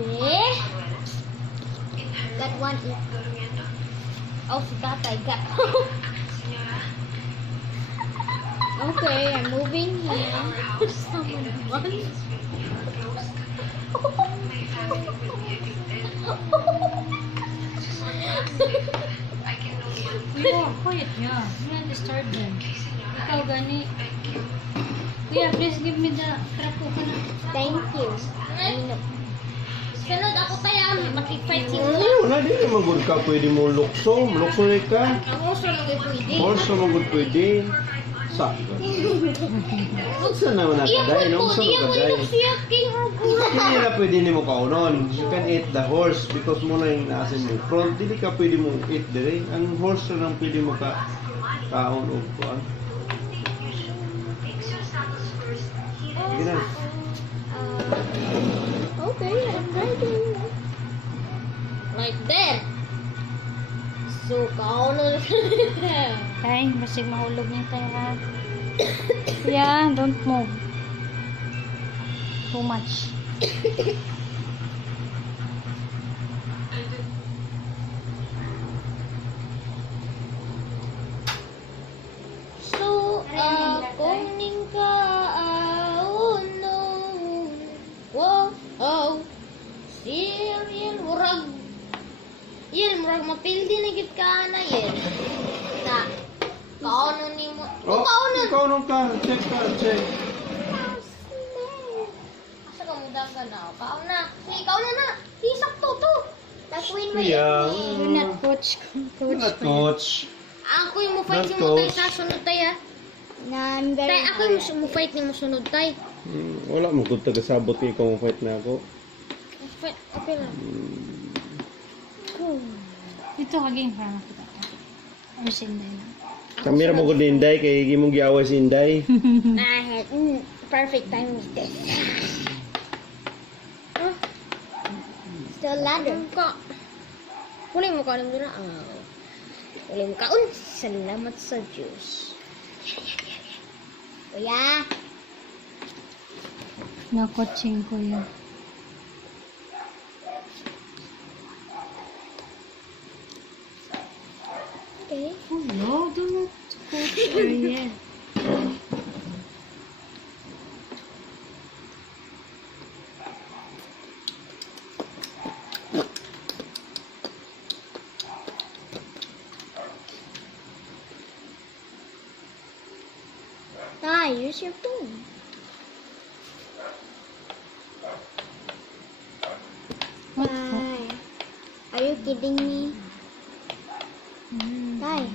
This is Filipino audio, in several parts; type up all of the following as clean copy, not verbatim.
There. Got one. Oh, si tatay got. Okay, I'm moving here. Someone wants. Kuya, quiet niya. Do not disturb them. Ikaw gani. Kuya, please give me the trapo ka na. Thank you. Ano? Sunod ako tayo. Makik-fight sila. Wala din naman good ka. Pwede mo lukso. Lukso rin ka. Ang uso lang ay pwede. Horse naman good pwede. Sakto. Saan naman nakaday? Nung saan nakaday? siya king Hindi na pwede ni mo kaunon. You can eat the horse because muna yung nasa mo. Front, hindi ka pwede mo eat dire. Ang horse na lang pwede mo kaon o kuan. Sige na. Okay, I'm ready. Like that. So, kauno. Tay, basig mahulog niya tayo ha. Yeah, don't move. Too much. So, kuning ka, oh no. Wow, serial, murag. Yan, murag mapildi na git ka na yan. Na, kauno ni mo. Oh, kaunon ka. Check ka, check. Asa ka mudang ka na? Kauno na. Sige, kauno na. Sige, sakto to. Tapos win mo Yeah. Do not coach. Coach. Not coach. Ako yung mo fight Not mo tayo coach. sa sunod tayo. Tay, ako yung mo fight ni mo sunod tayo. Wala mo good taga-sabot kay ikaw mo fight na ako. Fight, okay lang. Ito kaging para makita ka. Or sinday lang. Kamera mo good Inday kay gimong giaway si Inday. Perfect time is this. Still ladder. Huli mo ka alam doon na. Huli mo ka. Salamat sa Diyos. Kuya. No coaching kuya. Okay. Oh no, do not coach Ariel. Use your phone. What? Are you kidding me? Tay.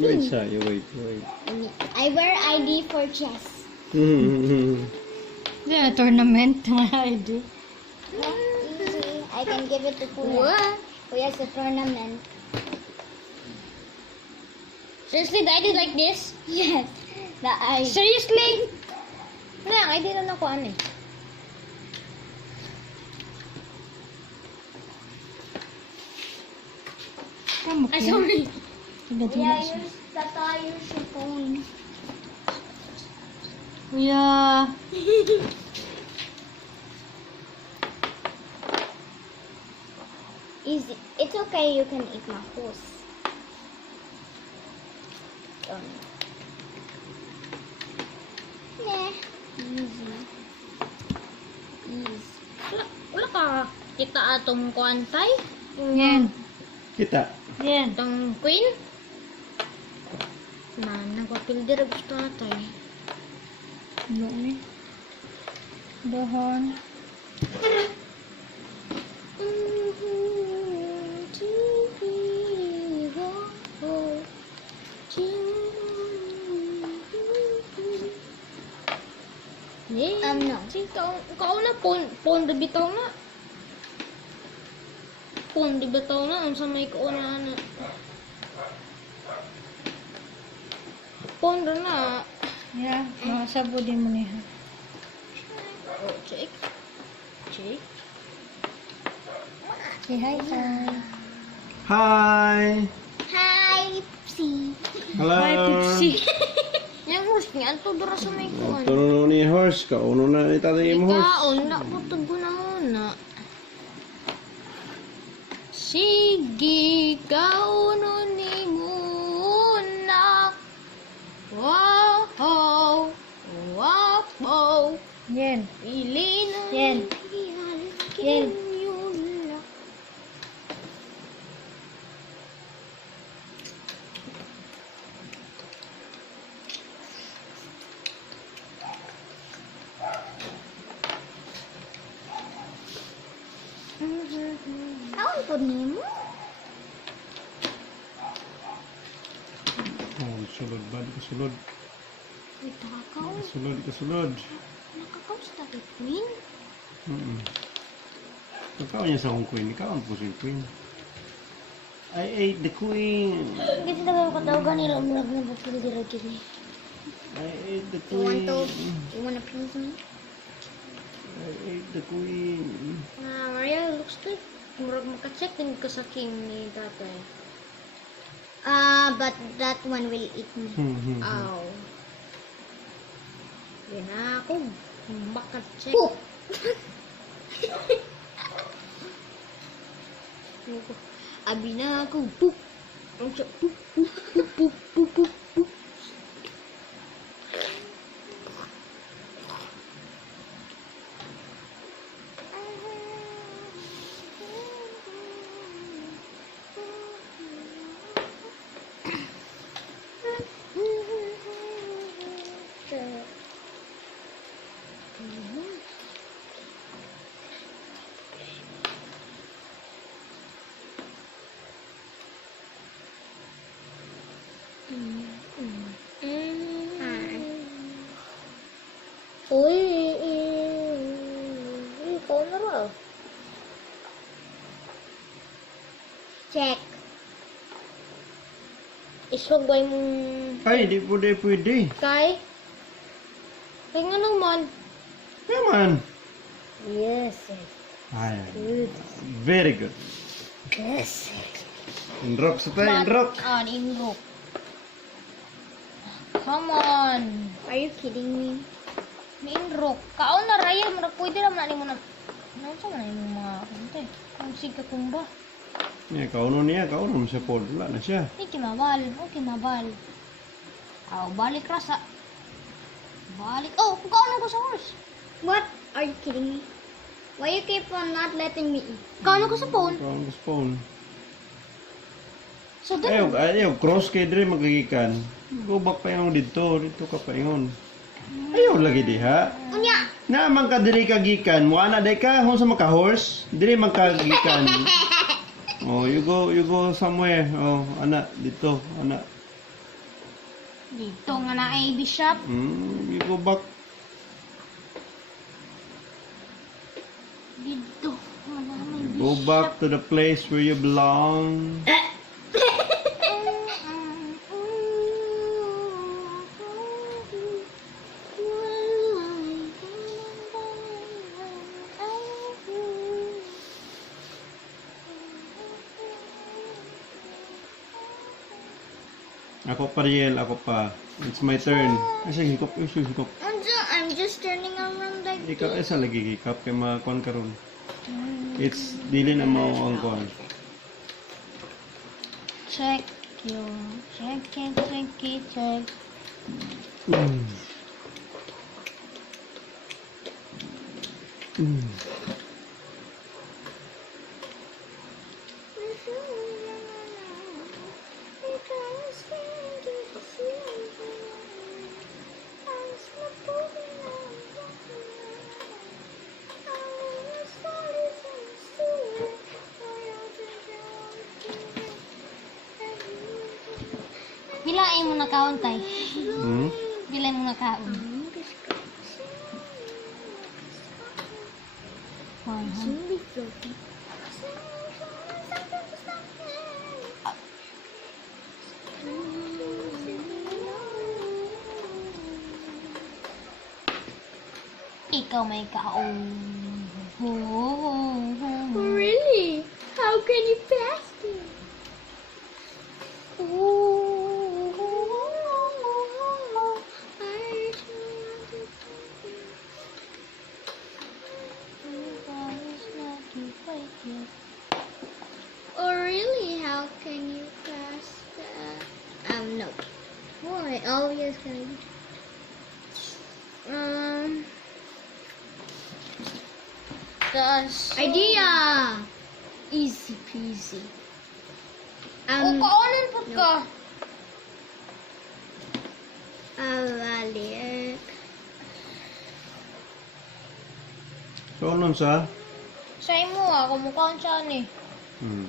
Wait siya, wait. I wear ID for chess. The tournament my ID. Easy. I can give it to Kuya. What? Kuya's a tournament. Seriously, the ID like this? Yes. The ID. Seriously? Wala, ID na ako ano eh. Kamu Ay, sorry. Agad Kuya, wala siya. use your phone. Kuya. Easy. It's okay, you can eat my horse. Yeah. Easy. Easy. Wala ka kita atong kuantay? Yan. Kita. Yan. Atong queen? Na, nagpapilder gusto natay. Ano ni? Dohon. No. Kau na pon de bitaw na. Pon de bitaw na ang sa may ko na. Pon na. Yeah. Makasabo din mo niya. Oh, check. Check. Say hi, hi. Hi. Hi, Psi. Hello. Hi, Pipsi. Yang horse nga to dura sa may kuan. Tuno ni horse ka, uno na ni tatay mo horse. Ikaon na ko tugo na muna. Sige, kaunon ni muna. Wow, wow, wow. Yan. Pili na Yan. Yan. yun lang. Kaon po nimo? Oh, sulod ba? Di ka sulod. Itakaw. Di ka sulod, di ka sulod. Nakakaw sa tabi queen? Ikaw niya sa akong queen. Ikaw ang puso yung queen. I ate the queen. Kasi na ba katawagan nila umurag na ba pili dira gini? I ate the You want queen. to? You wanna please me? I ate the queen. Maria, looks like murag makacheck din ka sa king ni tatay. But that one will eat me. Ow. Yan na ako. Makacheck. Poop! Abi na ako. Poop! Poop, poop, poop, poop, poop, poop, poop, poop. Uy, ikaw na raw. Check. Isugay mong Ay, di pwede, pwede. kay. Kay nga naman. Naman. Yes. Ay, Good. very good. Yes. Inrock sa tayo, inrock. Inrock. Come on. Are you kidding me? Inrock. Kaon na raya. Murag pwede naman na mo na. Ano sa man yung mga kunti? Kung siga kumba. Niya, kaunon niya, kaunon sa pod. Wala na siya. Okay, mabal. Okay, mabal. Aw, balik rasa. Balik. Oh, kaon ko sa horse. What? Are you kidding me? Why you keep on not letting me eat? Kaon ko sa phone. Kaunon ko sa phone. So, Ayaw, dun. ayaw, cross kay dire magigikan. Go back pa yung dito, dito ka pa yung. Ayaw lagi diha. Unya! Na man ka diri kagikan, mo ana day ka kung sa maka horse, diri man kagikan. Oh, you go somewhere. Oh, ana dito, ana. Dito nga na ay bishop. You go back. Dito. Wala may Go bishop. back to the place where you belong. Ako pa Riel, ako pa. It's my turn. Ay, sige, hikop, hikop. I'm just turning around like Ikaw, isa lagi hikap kay makuan karon. It's dili na mao ang kuan. Check you. Check it, check it, check. Bilain mo na kaon, tay. Bilain mo na kaon. Really floating. Ikaw may kaon. Really? How can you pass me? Or Can you pass no. Why? Oh, yes, can I? Tas. Idea! Easy peasy. O kaunon pud ka. Balik. So, nun sa? Sa imo kumukhaon siya ni. Hmm.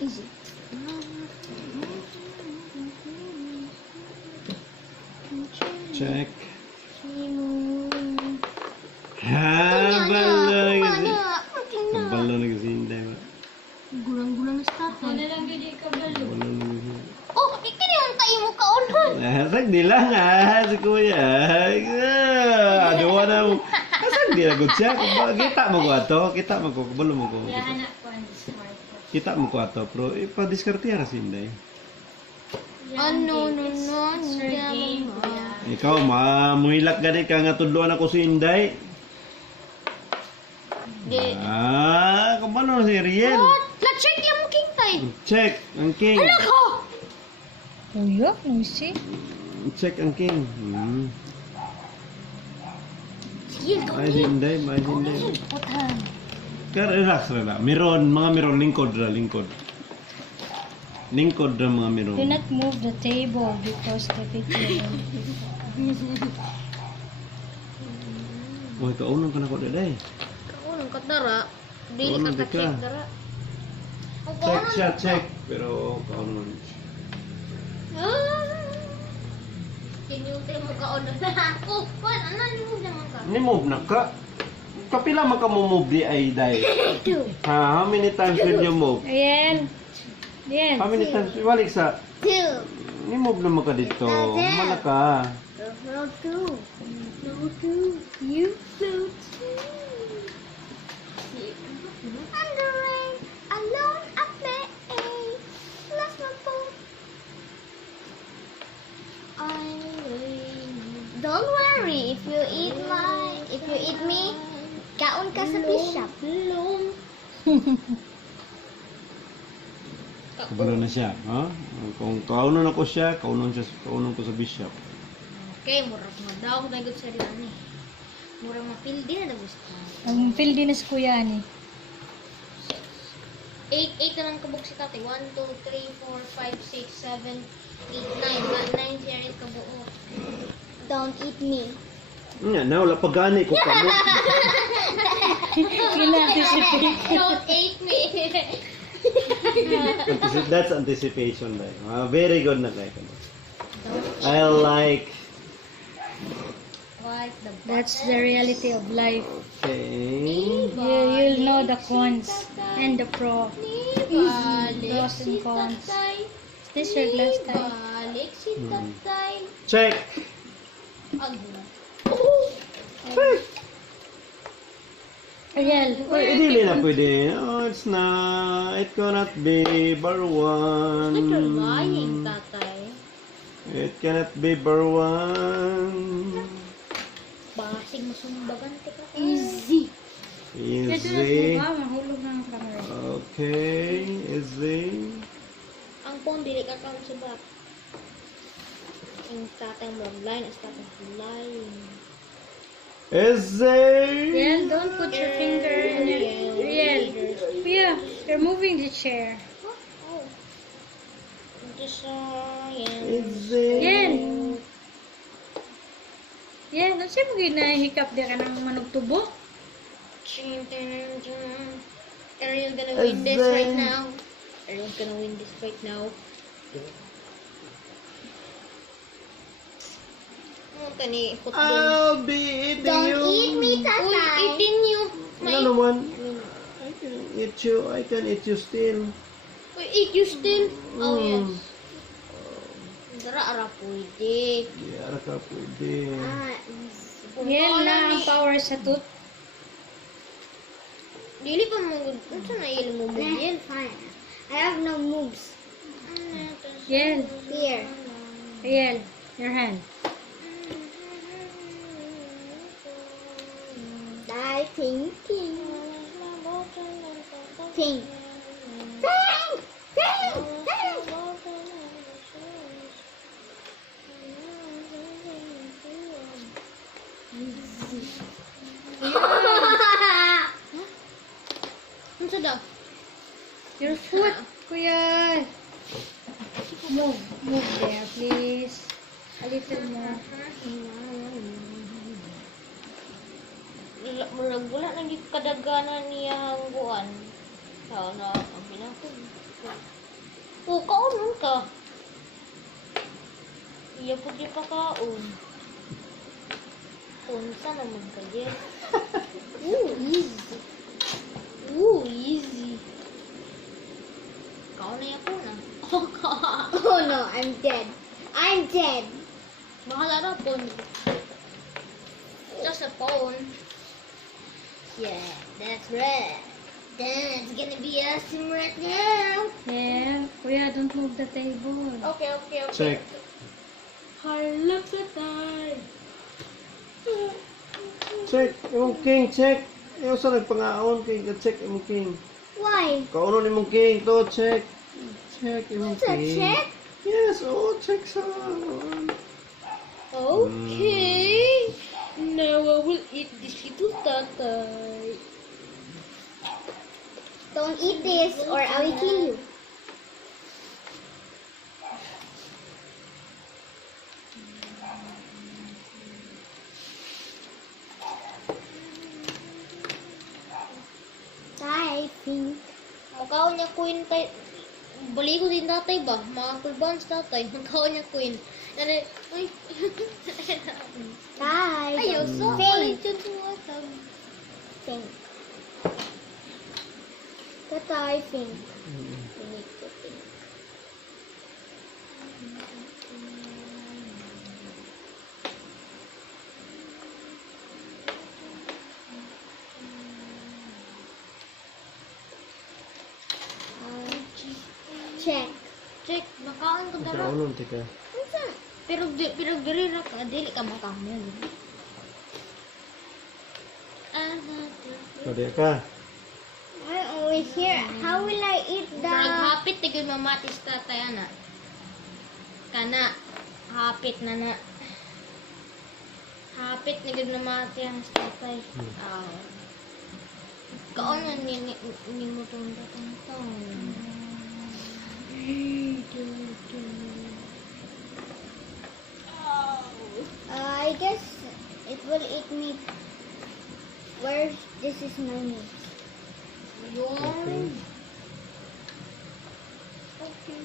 Easy. Check. Kabalo na kasi hindi. Gulang-gulang na start. Ano lang gini ka balo? Kabalo na kasi. Oh, ikini yung tayo mo kaunon. Asag di lang si kuya. Aduwa na mo. Asag di lagot siya. Kita mo ko ato. Kita mo ko. Kabalo mo ko. Kaya anak ko ang smart. Kita mo ko ato. Pero ipa-discarte yan kasi hindi. Ano, Sir game, kuya. Ikaw, muhilak gani ka nga tudloan ako si Inday. Di. Kabalo na si Riel. What? La-check yung king tay. Check ang king. Hala ko! Kuya, nusi. Check ang king. Sige, Ay, Inday, may Inday. putan. Kaya relax na. Meron, mga meron, lingkod ra, lingkod. Lingkod ra mga meron. Do not move the table because the picture. Oh, ito, unang ka na ko daday. Kaunon ka dara. Dili Kaunon ka di ka. check dara. Ang Check kaunon siya, ka. check. Pero, kaunon. Kinyuti mo kaunon na ako. Pan, ano mo naman ka? Ni-move na ka. Kapila man ka mo move di ay day. Ha, how many times will you move? Ayan. Ayan. How many times? Walik sa, 2. ni-move naman ka dito. Mana ka. Flow 2. Flow 2. You flow 2. Under rain, alone I play. Lost my phone. Don't worry if you eat me, kaon ka sa bishop. Kabalo na siya. Ha? Kung kaunon ako siya, kaunon ko sa bishop. Okay, murag mo daw na gud sa ni. Murag mapildi na gusto. Ang feel din na si kuya ni. 8 na lang kabuk si tatay. 1, 2, 3, 4, 5, 6, 7, 8, 9. 9 siya rin kabuo. Don't eat me. Nga, na wala pa gani ko kamo. Kina-anticipate. Don't eat me. That's anticipation like. Very good na kay kamo. I like. Like the That's the reality of life. Okay. You'll know the cons and the pro. Balik Pros si and cons. tatay. Is this your glass time? Balik si tatay. Check. Agno. Check. Ariel. Ay, hindi na pwede. Oh, it's not. It cannot be bar one. Look, you're lying, tatay. It cannot be bar one. Basig masumbagan ka. Easy. Easy. Mahulog na ang camera. Okay, easy. Ang phone, dili ka kang subak. Ang tatay mo line, ang tatay lying. Easy. Ariel, don't put your finger in your... Ariel. Kuya, you're moving the chair. Oh. Just, yan. Easy. Yan. Yan, ano siya mo ginahikap di ka ng manugtubo? Ariel gonna win this right now. Ariel's gonna win this right now. Ano tani? Put din. I'll be eating Don't you. eat me, Uy, tatay. eating you. Ano naman? I can eat you. I can eat you still. Uy, eat you still. Oh, Mm. yes. Dara, ara pwede. Di ara ka pwede. Easy. Yan na ang power sa tooth. Dili pa mo unsa na il mo bugil. Fine. I have no moves. Yel, Here. Yel, your hand. Die, think. Think. Think. Unsa daw? Your foot, kuya. Move there, please. A little more. Murag wala nang kadaghanan niya hangguan. Sana ang binakod. O kaunon ka. Iya pud di pa kaon. Unsa naman ka Jen? Easy. Easy. Kaon na ako na. Oh no, I'm dead. I'm dead. Bahala na po. Just a phone. Yeah, that's right. That's gonna be awesome right now. Yeah, kuya, don't move the table. Okay. Check. I love the time. Check. Imong king, check. Ayaw sa nagpangaon kay check imong king. Why? Kaunon imong king to, check. Check imong What's a king. check? Yes, oh, check sa. Okay. Now I will eat this little tatay. Don't eat this or I will kill you. I think. Makaon niya queen tay. Bali ko din tatay ba? Mga full bounce tatay. Makaon niya queen. Nari, uy. I Ayaw, don't so. think. Balik yun sa watag. Think. What I think. We need to think. Check. Check, makaon ko dara. Kaunon tika. Pero diri ra ka, dili ka makaon. Pwede ka. I'm always here. How will I eat the... Hapit tigil mamatis tatay ana. Kana hapit na. Hapit ni gid na matis tatay. Kaon ni mo tong datang. I guess it will eat me. Where this is my meat. Yun. Okay. Okay, 1,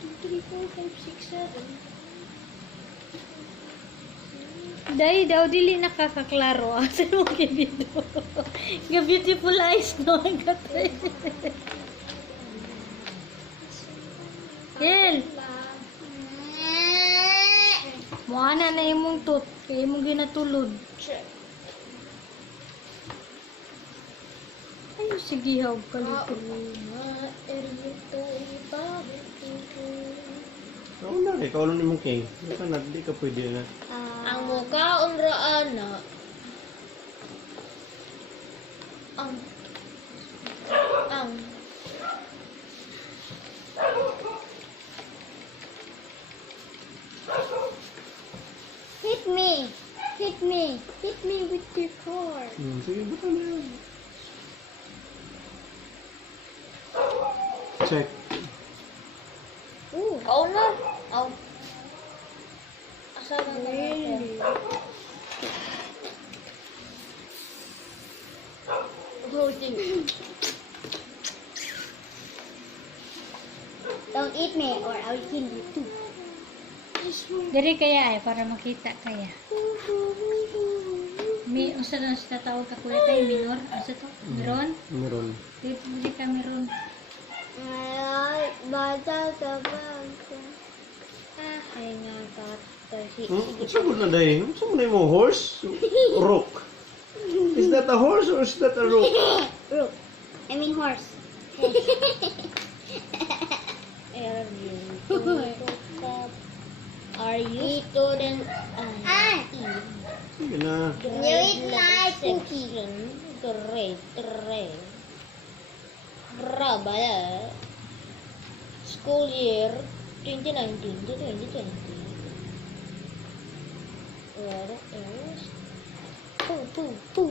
2, 3, 4, 5, 6, 7. Dahil daw, dili nakakaklaro. Asa mo kibito? Nga beautiful eyes, no? Ang katay. Yel! Muana na imong tooth. Kaya imong ginatulod. Ay, sige, haw kalito. Kaunon na, kaunon imong king. Di ka pwede na. Ang mukhaon raan na ang Hit me. Hit me. Hit me with your car. Sige, buta na yan. Check. kaon na. Aw. Asa na Really? Holding. Don't eat me or I will kill you too. Dari kaya para makita kaya. Usa na sa tawag ka kuya tayo, minor. Asa to? Meron? Meron. Hindi ka meron. Bata ka ba? Ay nga tatay. Saan mo na dahil? Saan mo na yung horse? Rock. Is that a horse or is that a rope? Rope. I mean horse. Are you student? Ah! Sige na. You eat my cookie. Great. Rabaya. School year 2019 to 2020. Where is? Poo.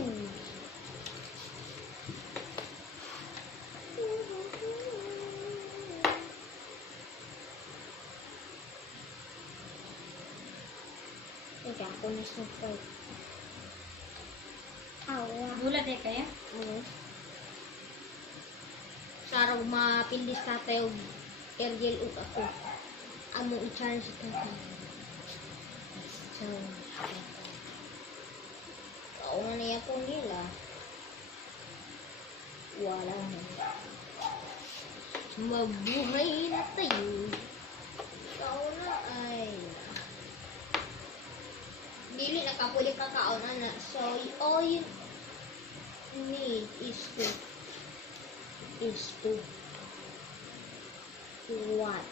Ika, ako na sa fight. Awa. Gulat eh kaya? Sarang mapindis tatay og Ergel ug ako. Amo i-charge tatay. So, kauna niya po nila. Wala na. Mabuhay na tayo. Kauna ay dili nakapuli ka kauna na. So, all you need is to what?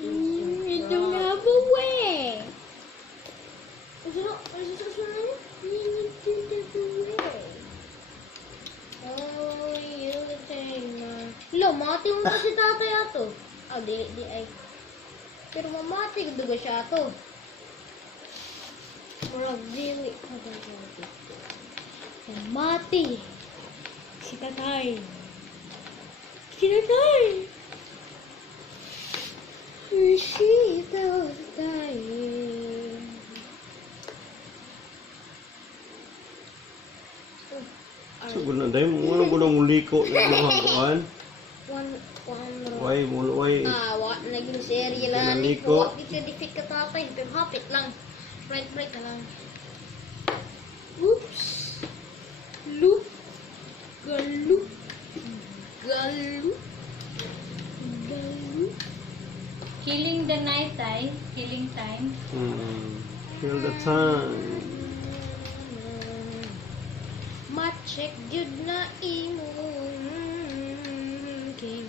You don't have a way. Ano niya? You need to have a way. Oh, you can Lo, mati mo kasi tatay ato. Di ay. Pero mamati ko duga siya ato. Murag dili. Mati. Si tatay. Si tatay. Sugod na dahil mo nang liko yung mga kuan. One. Why Wa naging serye lang. Naliko. Wa dito dipit ka tatay. Pero hapit lang. Right ka lang. Oops. Loop. Galup. Killing the night ay. Killing time. Till the time. Ma-check jud na imong king.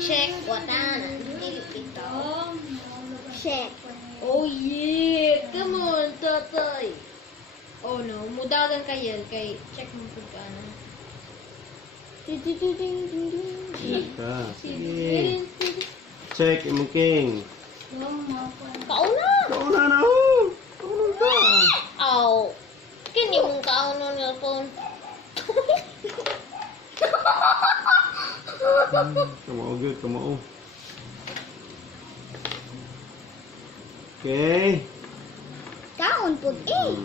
Check wata na. Dili ikaw. Oh, Check. Oh yeah! Come on, tatay! Oh no, mudagan kayo kay check mo kung ano. Ka. Sige. Check imong king. Kauna! Kauna na ho. Kauna ka. Aw! Kini mong kauna niya phone. Kamao good, kamao. Okay. Kaon pud eh.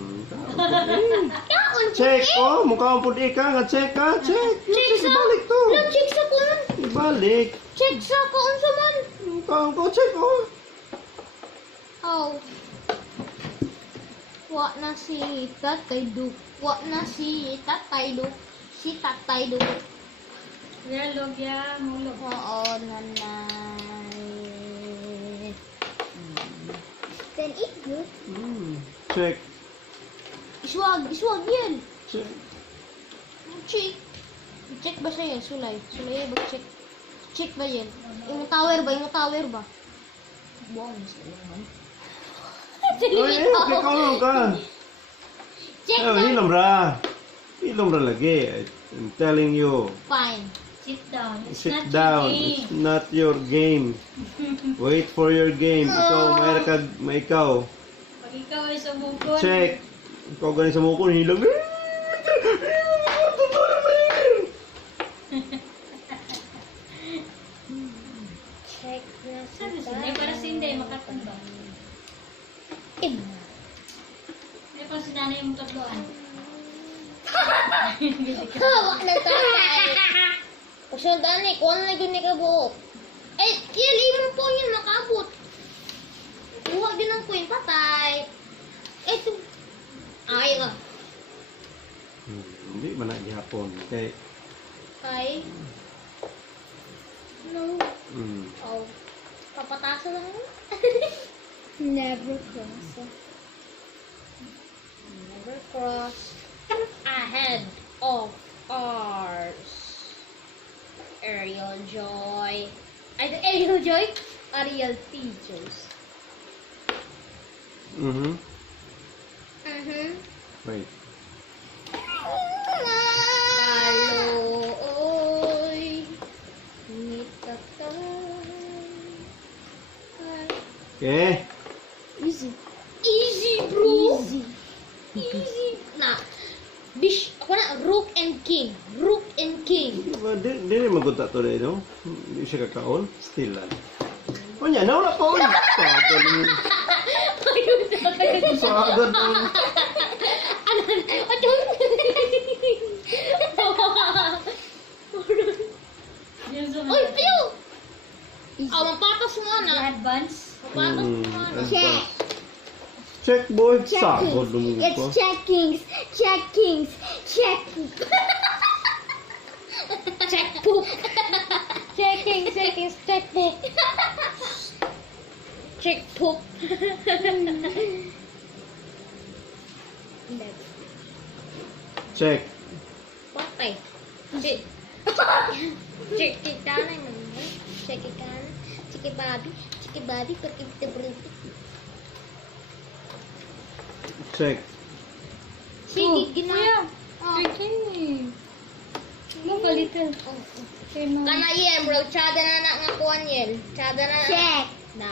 Kaon! Check. Oh, mukha ang pudi ka. Nga check ka. Check. Check sa... Ibalik to. No, check sa kun! Ibalik. Check sa kun sa man! Mukha ang ko. Check oh. Aw! Wa na si Tatay Duk. Wa na si Tatay Duk. Si Tatay Duk. Relog ya. Mulog. Oo, nanay. Then eat good. Check. Iswag yan. Check. Check. Check ba siya yan? Sulay ba check? Check ba yan? Yung tower ba? Buwang sa yan. Ay, okay, kauna ka. Check Oh, ba? Hilom ra lagi. I'm telling you. Fine. Sit down. It's Sit not down. your game. It's not your game. Wait for your game. Ikaw, may ikaw. Pag ikaw ay sumugod. Check. Ikaw galing sa mukon, hilang. Check na sa Sabi siya, may para si Inday makatanda. May para si nanay mong tatloan. Hawak na tatay. Kusyon dani, kuha na yun ni kabuok. Eh, limon po yun makabot. Kuha din ang queen patay. Eto. Ay nga. Hindi man na gihapon. Okay. Kay. No. Mm. Oh. Papataso lang yun. Never cross. Never cross ahead of ours. Ariel Joy. Ariel Joy? Ariel Teachers. Mhm. Mhm. Wait. Kaloy. Nitatay. Okay. Easy. Easy, bro. Easy. Easy. Nah. Ako na, Rook and King. Rook and King. Dili magunta to rin, no? Hindi siya kakaon. Still lang. O niya, nawala ko. Sagad mo. Sagad mo. Oy, piyo! Oh, mapatas mo na. Advance. Mapatas mo na. Check. Check, boy. Checkings. Sagad mo ko. It's checkings. Checkings. Checkings. Checkbook. Checking, checkbook. Checkbook. Check. Patay. Check. Check kanan. Check kanan. Check babi. Check babi. Pagkita berhenti. Check. Sige, Kuya, gina. tricky. Mo kalitan. Okay, no. Kana yan, bro. Tsada na na nga kuhan yan. Tsada na na. Check. Na.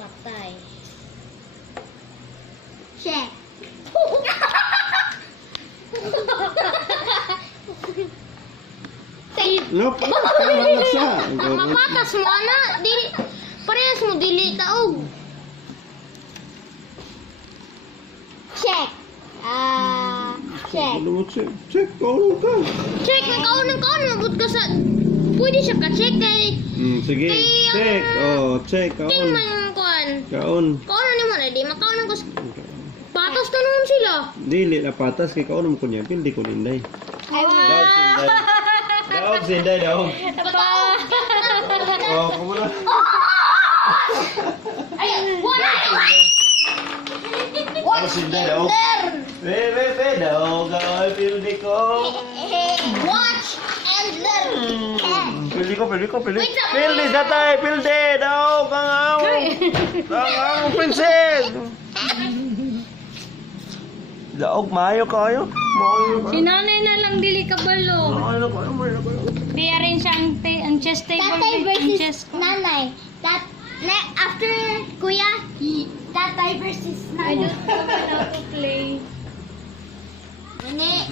Patay. Check. No, pangalan siya. Ang mapatas mo, ana. Dili. Parehas mo, dili taog. Check. Check. Ano mo check? Check, kauno ka. Check ng kaunan. Mabut ka sa... Pwede siya ka-check kay... Sige. Kaya- Check. Oh, check. Ting Kaon. man yung kuhan. Kaon. Kaunan ni mo na, di makaunan ko sa... Patas na naman sila. Dili na patas kay kaon mo ko niya. Pindi ko ninday. Daog sinday. Daog sinday daog. Oh, kumuna. Ay, wala! Daog sinday daog. Daog. Ay, pindi ko. Watch and learn. Pildi ko. Wait, Pildi datay, pildi. Daog kang ako. Kang ako, princess. Daog, maayo kayo. Si nanay na lang dili kabalo. Maayo kayo. Diya rin siya ang chest table. Tatay ang versus chest. nanay. After kuya, tatay versus I nanay. don't know how to play. Ini.